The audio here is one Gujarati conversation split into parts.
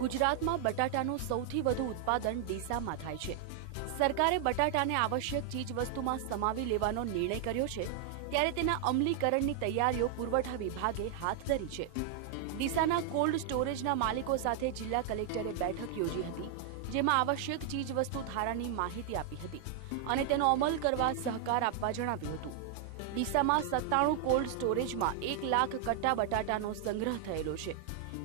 ગુજરાતમાં બટાટાનું સૌથી વધુ ઉત્પાદન ડીસામાં થાય છે. સરકારે બટાટાને આવશ્યક ચીજ વસ્તુમાં સમાવી લેવાનો નિર્ણય કર્યો છે, ત્યારે તેના અમલીકરણની તૈયારીઓ પુરવઠા વિભાગે હાથ ધરી છે. ડીસાના કોલ્ડ સ્ટોરેજના માલિકો સાથે જિલ્લા કલેક્ટરે બેઠક યોજી હતી, જેમાં આવશ્યક ચીજ વસ્તુ ધારાની માહિતી આપી હતી અને તેનો અમલ કરવા સહકાર આપવા જણાવ્યું હતું. ડીસામાં સત્તાણું કોલ્ડ સ્ટોરેજમાં એક લાખ કટ્ટા બટાટાનો સંગ્રહ થયેલો છે.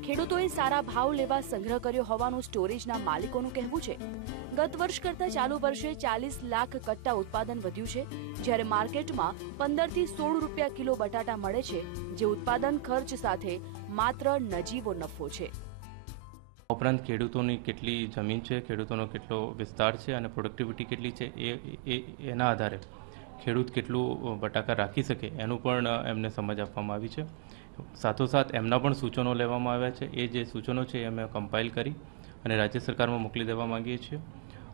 ખેડૂતોએ સારા ભાવ લેવા સંગ્રહ કર્યો હોવાનું સ્ટોરેજના માલિકોનું કહેવું છે. ગત વર્ષ કરતા ચાલુ વર્ષે ચાલીસ લાખ કટ્ટા ઉત્પાદન વધ્યું છે, જ્યારે માર્કેટમાં પંદરથી સોળ રૂપિયા કિલો બટાટા મળે છે, જે ઉત્પાદન ખર્ચ સાથે માત્ર નજીવો નફો છે. ઉપરાંત ખેડૂતોની કેટલી જમીન છે, ખેડૂતોનો કેટલો વિસ્તાર છે અને પ્રોડક્ટિવિટી કેટલી છે એ, એના આધારે ખેડૂત કેટલું બટાકા રાખી શકે એનું પણ એમને સમજ આપવામાં આવી છે. સાથોસાથ એમના પણ સૂચનો લેવામાં આવ્યા છે. એ જે સૂચનો છે એ અમે કમ્પાઇલ કરી અને રાજ્ય સરકારમાં મોકલી દેવા માંગીએ છીએ.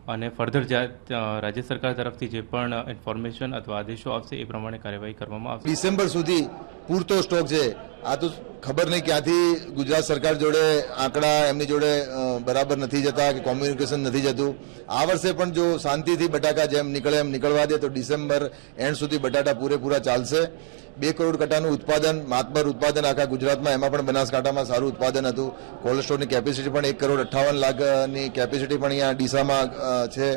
અને ફર્ધર જ્યાં રાજ્ય સરકાર તરફથી જે પણ ઇન્ફોર્મેશન અથવા આદેશો આવશે એ પ્રમાણે કાર્યવાહી કરવામાં આવશે. ડિસેમ્બર સુધી પૂરતો સ્ટોક છે. આ તો ખબર નહીં ક્યાંથી ગુજરાત સરકાર જોડે આંકડા એમની જોડે બરાબર નથી જતા કે કોમ્યુનિકેશન નથી જતું. આ વર્ષે પણ જો શાંતિથી બટાકા જેમ નીકળે એમ નીકળવા દે તો ડિસેમ્બર એન્ડ સુધી બટાટા પૂરેપૂરા ચાલશે. બે કરોડ કટાનું ઉત્પાદન, માતબર ઉત્પાદન આખા ગુજરાતમાં, એમાં પણ બનાસકાંઠામાં સારું ઉત્પાદન હતું. કોલ્ડ સ્ટોરની કેપેસિટી પણ એક કરોડ અઠ્ઠાવન લાખની કેપેસિટી પણ અહીંયા ડીસામાં છે.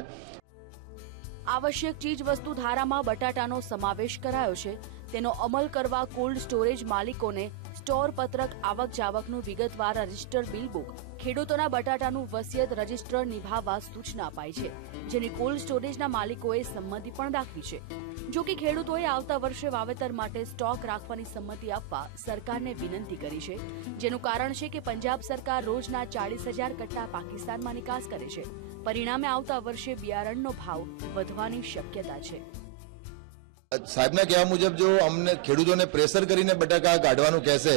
આવશ્યક ચીજ વસ્તુ ધારામાં બટાટાનો સમાવેશ કરાયો છે. તેનો અમલ કરવા કોલ્ડ સ્ટોરેજ માલિકોને સ્ટોર પત્રક આવક જાવકનું વિગતવાર રજિસ્ટર બિલ બુક ખેડૂતોના બટાટાનું વસિયત રજિસ્ટર નિભાવવા સૂચના અપાઈ છે, જેની કોલ્ડ સ્ટોરેજના માલિકોએ સંમતિ પણ દાખવી છે. જો કે ખેડૂતોએ આવતા વર્ષે વાવેતર માટે સ્ટોક રાખવાની સંમતિ આપવા સરકારને વિનંતી કરી છે. જેનું કારણ છે કે પંજાબ સરકાર રોજના ચાળીસ હજાર કટ્ટા પાકિસ્તાનમાં નિકાસ કરે છે. પરિણામે આવતા વર્ષે બિયારણનો ભાવ વધવાની શક્યતા છે. સાહેબના કહેવા મુજબ જો અમને ખેડૂતોને પ્રેશર કરીને બટાકા કાઢવાનું કહેશે,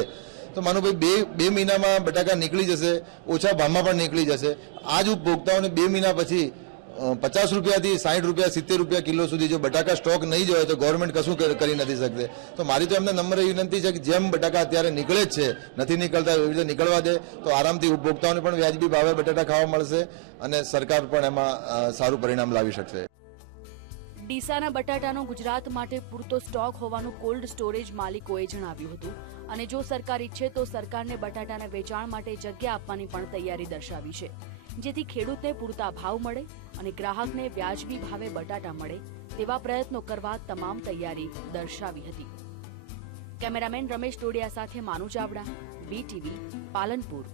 તો માનો ભાઈ બે બે મહિનામાં બટાકા નીકળી જશે, ઓછા ભાવમાં પણ નીકળી જશે. આ જ ઉપભોક્તાઓને બે મહિના પછી પચાસ રૂપિયાથી સાઠ રૂપિયા, સિત્તેર રૂપિયા કિલો સુધી જો બટાકા સ્ટોક નહીં જોઈએ તો ગવર્મેન્ટ કશું કરી નથી શકતે. તો મારી તો એમને નમ્ર વિનંતી છે કે જેમ બટાકા અત્યારે નીકળે જ છે, નથી નીકળતા એવી રીતે નીકળવા દે, તો આરામથી ઉપભોક્તાઓને પણ વ્યાજબી ભાવે બટાટા ખાવા મળશે અને સરકાર પણ એમાં સારું પરિણામ લાવી શકશે. ડીસાના બટાટાનો ગુજરાત માટે પૂરતો સ્ટોક હોવાનું કોલ્ડ સ્ટોરેજ માલિકોએ જણાવ્યું હતું. અને જો સરકાર ઈચ્છે તો સરકારને બટાટાના વેચાણ માટે જગ્યા આપવાની પણ તૈયારી દર્શાવી છે. જેથી ખેડૂતને પૂરતા ભાવ મળે અને ગ્રાહકને વ્યાજબી ભાવે બટાટા મળે તેવા પ્રયત્નો કરવા તમામ તૈયારી દર્શાવી હતી. કેમેરામેન રમેશ ટોડિયા સાથે માનુ ચાવડા બીટીવી પાલનપુર.